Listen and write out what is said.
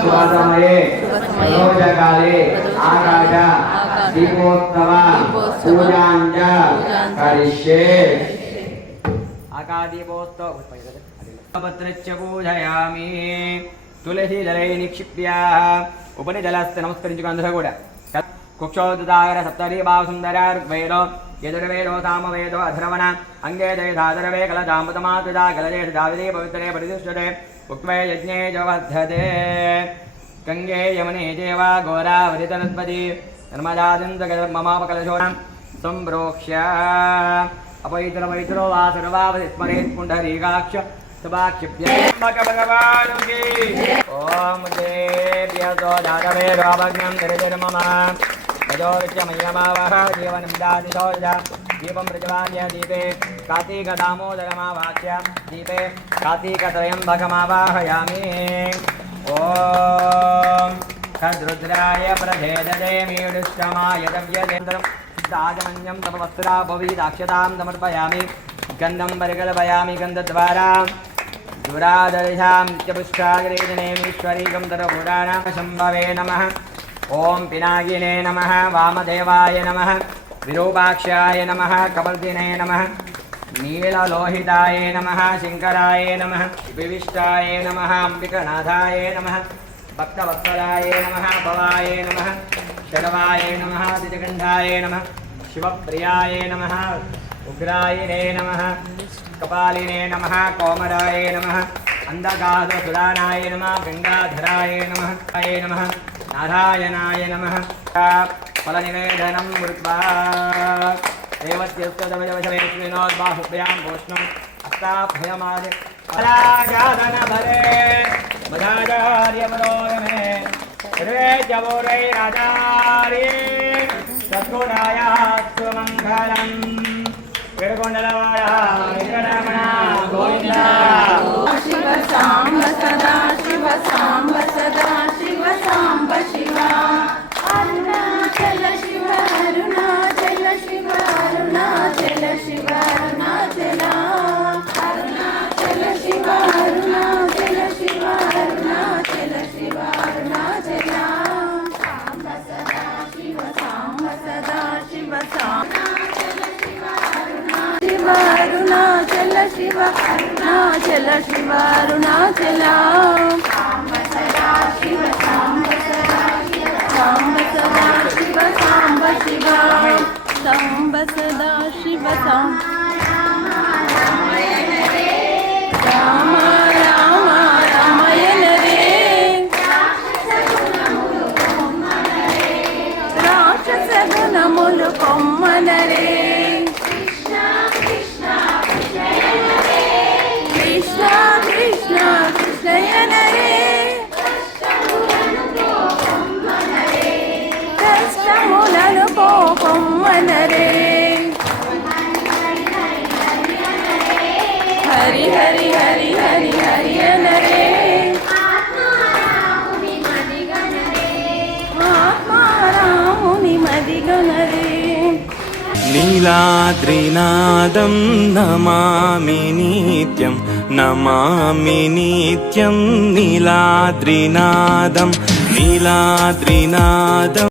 शुभसमये रोजकाले आकाश दीपोत्सव पूजाञ्च करिष्ये। आकादीपोत्सव पत्रच्च पूजयामि। तुलसी जले निक्षिप्य उपनिजलस्य नमस्करिंचुकोंदर कूड कुक्षोदागर सप्तरी भाव सुंदर ऋग्वेदो यजुर्वेदो सामवेदो अधर्वण अंगे जय धाधरवे कलजामृतमातुजा कलजे दाविदे पवित्रे प्रतिष्ठते उक्त्वे यज्ञे जवद्धते। गंगे यमुने चैव गोदावरी सरस्वती नर्मदासिन्धुकलमापकलशोणं सम्प्रोक्ष्य अपवित्रपवित्रो वा सर्वावधि स्मरेत् पुण्डरीकाक्ष भगवान की ओम देव्यो जातवे रावज्ञं दरिद्रमम तजोर्चमयमावह जीवनं दादिशोजा दीपं प्रज्वाल्य दीपे कार्तिकदामोदरमावाच्य दीपे कार्तिकत्रयम्बकमावाहयामि। ओम खद्रुद्राय प्रभेददे मीडुष्टमाय दव्यदेन्द्रं दाजमन्यं तपवस्त्रापवीदाक्षतां समर्पयामि। गन्धं परिकल्पयामि गन्धद्वारा दुरादर्शां च पुष्टाग्रेजनेमीश्वरीकं तरुपुराणं शम्भवे नमः। ॐ पिनाकिने नमः। वामदेवाय नमः। विरूपाक्षाय नमः। कपर्दिने नमः। नीललोहिताय नमः। शङ्कराय नमः। विविष्टाय नमः। अम्बिकनाथाय नमः। भक्तवत्सलाय नमः। भवाय नमः। शर्वाय नमः। द्विजकण्ठाय नमः। शिवप्रियाय नमः। उग्रायिने नमः। कपालिने नमः। कोमराय नमः। अंधकासुरानाय नमः। गंगाधराय नमः। नमः नारायणाय नमः। फलनिवेदनं कृत्वा देवस्यस्तदवजवशवेष्विनोद्बाहुभ्यां भूष्णम् हस्ताभयमादि पराजादनभरे मदाचार्यपरोगमे सर्वे जवोरैराचार्ये सद्गुणाय सुमङ्गलम्। वेणुगोण्डलवाया वेङ्कटरमण गोविन्द। शिव सांब सदा शिव सांब सदा शिव सांब शिव अरुणाचल शिव अरुणाचल शिव अरुणाचल शिव अरुणाचल अरुणाचल शिव अरुणाचल शिव अरुणाचल शिव अरुणाचल सांब सदा शिव सांब सदा शिव सांब शिव अरुणाचल शिव अरुणाचल शिव अरुणाचल सांब सदा शिव सांब सदा शिव सांब सदा शिव सांब शिव सांब सदा शिव सांब राम राम रामायण रे राक्षस गुणमुलु कोम्मन रे कृष्ण कृष्ण कृष्णयन रे कष्टमुలను పోపొమ్మన రే హరి హరి హరి హరి హరియన రే ఆత్మారాముని మదిగన రే। नीलाद्रिनादं नमामि नित्यं नमामि नित्यं नीलाद्रिनादं नीलाद्रिनादम्।